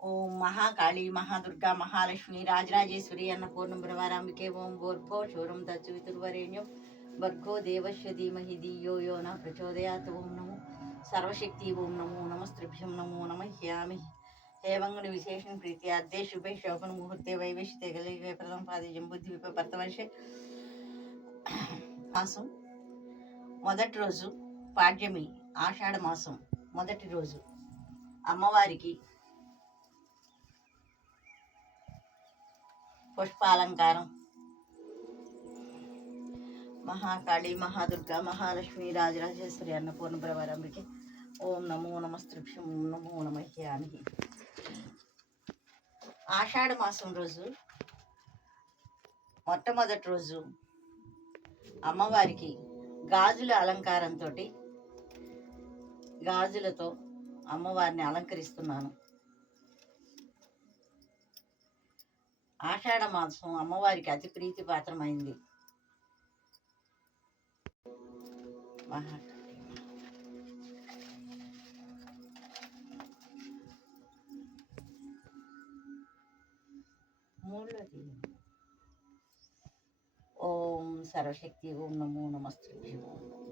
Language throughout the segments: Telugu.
ఓం మహాకాళి మహాదుర్గా మహాలక్ష్మి రాజరాజేశ్వరి అన్నపూర్ణం బ్రవారాంబికే ఓం భోర్భో శూరం దచ్చువితుర్వరేణ్యం భర్గో దేవస్య ధీమహి ధియో యో న ప్రచోదయాత్. ఓం నమో సర్వశక్తి ఓం నమో నమస్త్రిభ్యం నమో నమ హ్యామి. హేవంగుని విశేషణ ప్రీతి అద్దే శుభే శోభన ముహూర్తే వైవేశితే గలిగే ప్రథమ పాదేజం బుద్ధి విప భర్తవర్షే మాసం. మొదటి రోజు పాడ్యమి ఆషాఢ మాసం. మొదటి రోజు అమ్మవారికి పుష్పాలంకారం. మహాకాళి మహాదుర్గ మహాలక్ష్మి రాజరాజేశ్వరి అన్నపూర్ణ ప్రవరంబికి ఓం నమో నమస్తృభ్యం నమో నమహ్యామి ఆషాఢ మాసం రోజు మొట్టమొదటి రోజు అమ్మవారికి గాజుల అలంకారంతో గాజులతో అమ్మవారిని అలంకరిస్తున్నాను. ఆషాఢ మాసం అమ్మవారికి అతి ప్రీతి పాత్రమైంది. మూడోది. ఓం సర్వశక్తి ఓం నమో నమస్తే. ఓం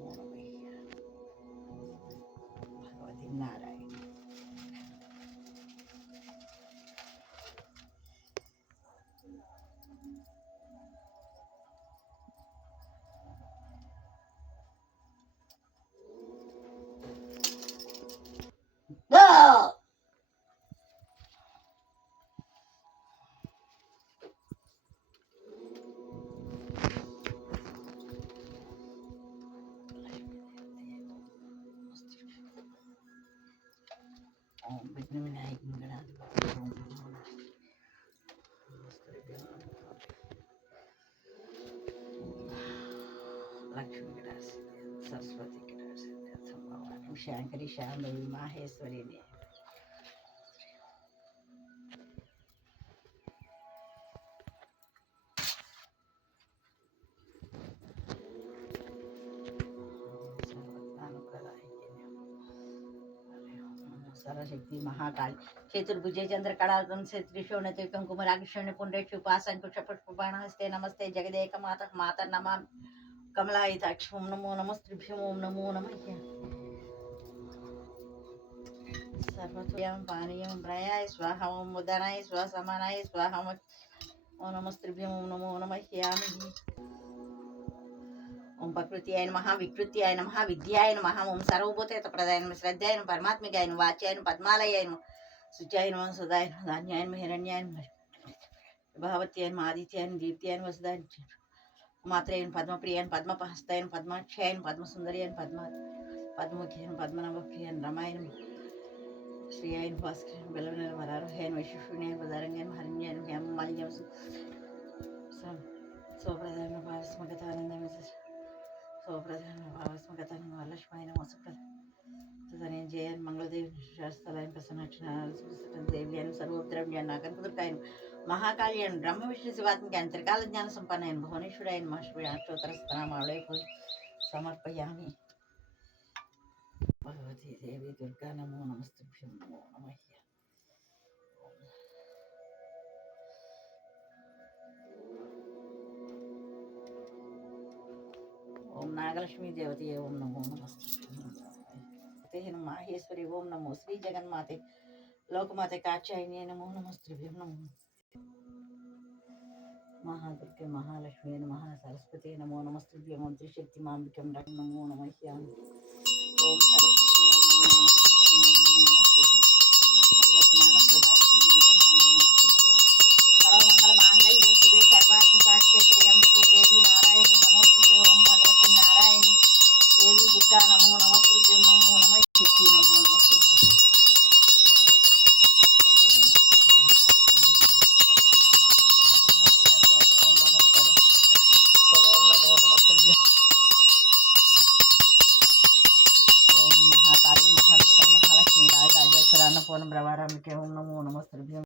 లక్ష్మీ గణాసి సరస్వతి గణాసి సంభవామి శాంకరి శాంభవి మాహేశ్వరి సర్వశక్తి మహాకాళి చతుర్భుజే చంద్రకళాతం త్రిశోణతే కుంకుమరాక్షణ పుండ్రేక్షు ఉపాసంకుష పుష్పబాణహస్తే నమస్తే జగదేక మాత మాత నమా కమలాయితాక్ష ఓం నమో నమస్త్రిభ్యం ఓం నమో నమ సర్వత్రయం పానీయం ప్రయాయ స్వాహ ఓం ఉదనాయ స్వ సమానాయ స్వాహ ఓం నమస్త్రిభ్యం ఓం నమో నమ హ్యామి ఓం ప్రకృతి అయిన మహా వికృతి అయిన మహా విద్యాయ నమః ఓం సర్వభూతేత ప్రదాయన శ్రద్ధాయన పరమాత్మికాయన వాచ్యాయన పద్మాలయాయన శుచాయన సుధాయన ధాన్యాయన హిరణ్యాయన భావత్యాయన ఆదిత్యాయన దీప్త్యాయన వసుదాయన మాత్రయన పద్మప్రియాయన పద్మపహస్తాయన పద్మాక్షయాయన పద్మసుందరియాయన పద్మ పద్మముఖ్యాయన పద్మనభప్రియాయన రమాయన శ్రీయాయన భాస్కరన్ బెలవన వరారోహయాయన వైశిష్యుణ్యాయన పదారంగాయన హరణ్యాయన హేమమాల్యం సోప్రధాన భావస్మగతానందమే సోప్రధాన భావస్మగతానంద వరలక్ష్మైన మోసప్రద తదనేం జయన్ మంగళదేవి శాస్త్రాలయం ప్రసన్నక్షణ దేవ్యాన్ని సర్వోద్రవ్యాన్ని నాగంతుకాయను మహాకాళ్యాన్ని బ్రహ్మ విష్ణు శివాత్మికాయన త్రికాల జ్ఞాన సంపన్నాయన భువనేశ్వరాయన మహర్షి అష్టోత్తర స్తనామాళయకు సమర్పయామి. భగవతి దేవి దుర్గా నమో నమస్తుభ్యం నమో నమః. ఓం నాగలక్ష్మీ దేవతే ఓం నమో నమస్తే. మాహేశ్వరి ఓం నమో శ్రీ జగన్మాతే లోకమాతే కాచాయిని నమో నమస్త్రిభ్యం నమో. మహాదుర్గే మహాలక్ష్మి నమ సరస్వతి నమో నమస్త్రిభ్యం త్రిశక్తి మాంబికం రక్ నమో నమహ్యామి numa cerveja.